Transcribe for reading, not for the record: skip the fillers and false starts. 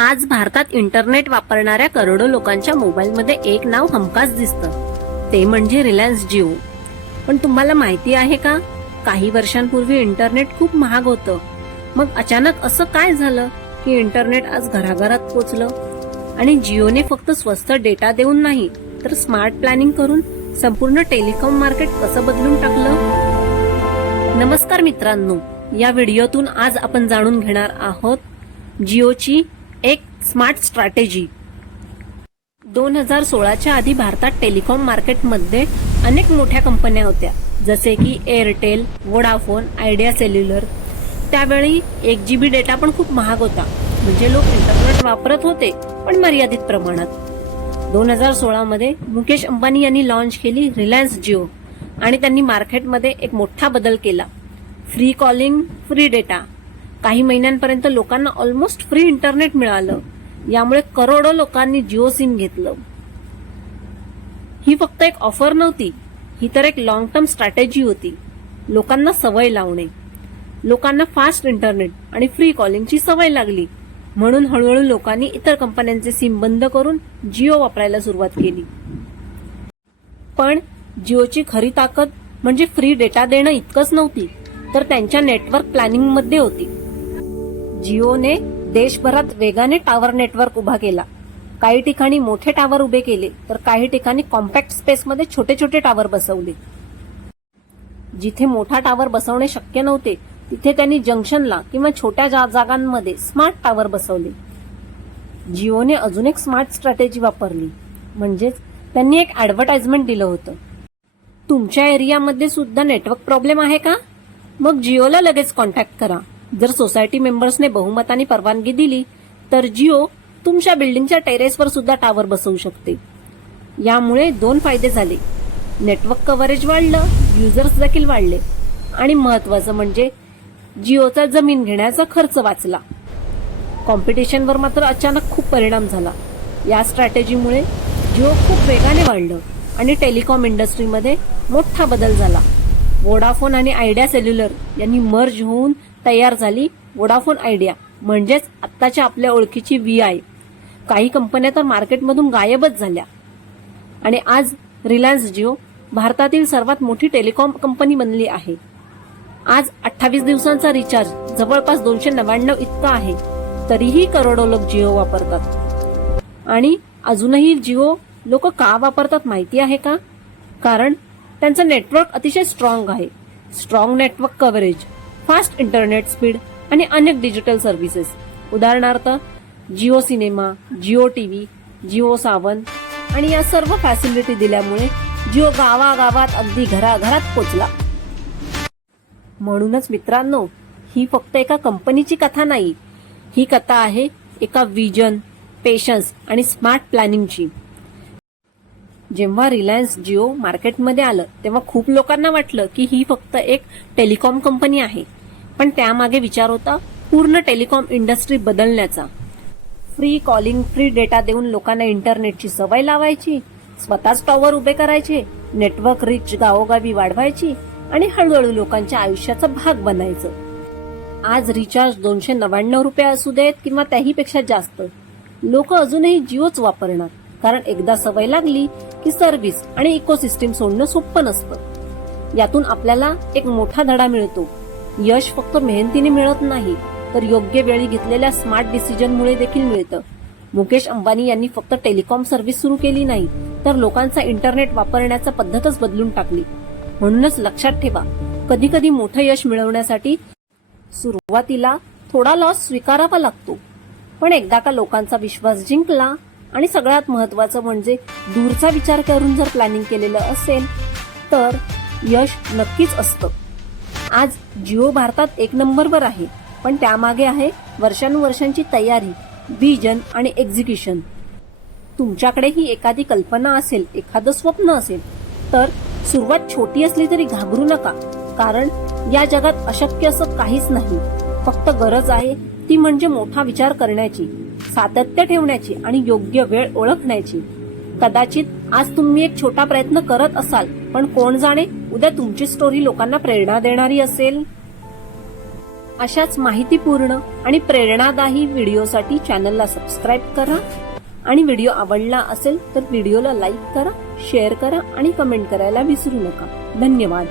आज भारतात इंटरनेट वापरणाऱ्या करोडो लोकांच्या मोबाईलमध्ये एक नाव हमखास दिसतं, ते म्हणजे रिलायन्स जिओ. पण तुम्हाला माहिती आहे का, काही वर्षांपूर्वी इंटरनेट खूप महाग होतं. मग अचानक असं काय झालं की इंटरनेट आज घराघरात पोचलं? आणि जिओने फक्त स्वस्त डेटा देऊन नाही, तर स्मार्ट प्लॅनिंग करून संपूर्ण टेलिकॉम मार्केट कसं बदलून टाकलं? नमस्कार मित्रांनो, या व्हिडिओतून आज आपण जाणून घेणार आहोत जिओची एक स्मार्ट स्ट्रॅटेजी. 2016च्या आधी भारतात टेलिकॉम मार्केटमध्ये अनेक मोठ्या कंपन्या होत्या, जसे की एअरटेल, वोडाफोन, आयडिया सेल्युलर. त्यावेळी 1 GB डेटा पण खूप महाग होता, म्हणजे लोक इंटरनेट वापरत होते पण मर्यादित प्रमाणात. 2016 मध्ये मुकेश अंबानी यांनी लॉन्च केली रिलायन्स जिओ आणि त्यांनी मार्केटमध्ये एक मोठा बदल केला. Free calling, free data. काही महिन्यांपर्यंत लोकांना ऑलमोस्ट फ्री इंटरनेट मिळालं. यामुळे करोडो लोकांनी जिओ सिम घेतलं. ही फक्त एक ऑफर नव्हती, ही तर एक लॉंग टर्म स्ट्रॅटेजी होती. लोकांना सवय लावणे. लोकांना फास्ट इंटरनेट आणि फ्री कॉलिंगची सवय लागली, म्हणून हळूहळू लोकांनी इतर कंपन्यांचे सिम बंद करून जिओ वापरायला सुरुवात केली. पण जिओची खरी ताकद म्हणजे फ्री डेटा देणं इतकंच नव्हती, तर त्यांच्या नेटवर्क प्लॅनिंग मध्ये होती. जिओने देशभरात वेगाने टॉवर नेटवर्क उभा केला. काही ठिकाणी मोठे टॉवर उभे केले, तर काही ठिकाणी कॉम्पॅक्ट स्पेसमध्ये छोटे छोटे टॉवर बसवले. जिथे मोठा टॉवर बसवणे शक्य नव्हते, तिथे त्यांनी जंक्शनला किंवा छोट्या जागांमध्ये स्मार्ट टॉवर बसवले. जिओने अजून एक स्मार्ट स्ट्रॅटेजी वापरली, म्हणजेच त्यांनी एक ऍडव्हर्टाइजमेंट दिलं होतं. तुमच्या एरियामध्ये सुद्धा नेटवर्क प्रॉब्लेम आहे का? मग जिओला लगेच कॉन्टॅक्ट करा. जर सोसायटी मेंबर्सने बहुमताने परवानगी दिली, तर जिओ तुमच्या बिल्डिंगच्या टेरेसवर सुद्धा टॉवर बसवू शकते. यामुळे 2 फायदे झाले. नेटवर्क कव्हरेज वाढलं, युजर्स देखील वाढले, आणि महत्वाचं म्हणजे जिओचा जमीन घेण्याचा खर्च वाचला. कॉम्पिटिशनवर मात्र अचानक खूप परिणाम झाला. या स्ट्रॅटेजीमुळे जिओ खूप वेगाने वाढलं आणि टेलिकॉम इंडस्ट्रीमध्ये मोठा बदल झाला. वोडाफोन आणि आयडिया सेल्युलर यांनी मर्ज होऊन तयार झाली वोडाफोन आयडिया, म्हणजेच आत्ताच्या आपल्या ओळखीची VI. काही कंपन्या तर मार्केटमधून गायबच झाल्या. आणि आज रिलायन्स जिओ भारतातील सर्वात मोठी टेलिकॉम कंपनी बनली आहे. आज 28 दिवसांचा रिचार्ज जवळपास 299 इतका आहे, तरीही करोडो लोक जिओ वापरतात. आणि अजूनही जिओ लोक का वापरतात माहिती आहे का? कारण त्यांचं नेटवर्क अतिशय स्ट्रॉंग आहे. Strong network coverage, fast internet speed आणि अनेक डिजिटल सर्व्हिसेस. उदाहरणार्थ जिओ सिनेमा, जिओ टीव्ही, जिओ सावन आणि या सर्व फॅसिलिटी दिल्यामुळे जिओ गावागावात अगदी घराघरात पोचला. म्हणूनच मित्रांनो, ही फक्त एका कंपनीची कथा नाही, ही कथा आहे एका विजन, पेशन्स आणि स्मार्ट प्लॅनिंगची. जेव्हा रिलायन्स जिओ मार्केटमध्ये आलं, तेव्हा खूप लोकांना वाटलं की ही फक्त एक टेलिकॉम कंपनी आहे. पण त्यामागे विचार होता पूर्ण टेलिकॉम इंडस्ट्री बदलण्याचा. फ्री कॉलिंग, फ्री डेटा देऊन लोकांना इंटरनेटची सवय लावायची, स्वतःच टॉवर उभे करायचे, नेटवर्क रिच गावोगावी वाढवायची आणि हळूहळू लोकांच्या आयुष्याचा भाग बनायचं. आज रिचार्ज 299 रुपये असू देत किंवा त्याहीपेक्षा जास्त, लोक अजूनही जिओच वापरणार. कारण एकदा सवय लागली की सर्व्हिस आणि इकोसिस्टीम सोडणं सोपं नसतं. यातून आपल्याला एक मोठा धडा मिळतो. यश फक्त मेहनतीने मिळत नाही, तर योग्य वेळी घेतलेल्या स्मार्ट डिसिजनमुळे देखील मिळतं. मुकेश अंबानी यांनी फक्त टेलिकॉम सर्व्हिस सुरू केली नाही, तर लोकांचा इंटरनेट वापरण्याचा पद्धतच बदलून टाकली. म्हणूनच लक्षात ठेवा, कधी कधी मोठं यश मिळवण्यासाठी सुरुवातीला थोडा लॉस स्वीकारावा लागतो. पण एकदा का लोकांचा विश्वास जिंकला आणि सगळ्यात महत्वाचं म्हणजे दूरचा विचार करून जर प्लॅनिंग केलेलं असेल, तर यश नक्कीच असतं. आज जिओ भारतात 1 नंबरवर आहे, पण त्यामागे आहे वर्षानुवर्षांची तयारी, विजन आणि एक्झिक्युशन. तुमच्याकडे ही एखादी कल्पना असेल, एखादं स्वप्न असेल, तर सुरुवात छोटी असली तरी घाबरू नका. कारण या जगात अशक्य असं काहीच नाही. फक्त गरज आहे ती म्हणजे मोठा विचार करण्याची, सातत्य ठेवण्याची आणि योग्य वेळ ओळखण्याची. कदाचित आज तुम्ही एक छोटा प्रयत्न करत असाल, पण कोण जाणे उद्या तुमची स्टोरी लोकांना प्रेरणा देणारी असेल. अशाच माहितीपूर्ण आणि प्रेरणादायी व्हिडिओसाठी चॅनलला सबस्क्राईब करा आणि व्हिडिओ आवडला असेल तर व्हिडिओला लाईक करा, शेअर करा आणि कमेंट करायला विसरू नका. धन्यवाद.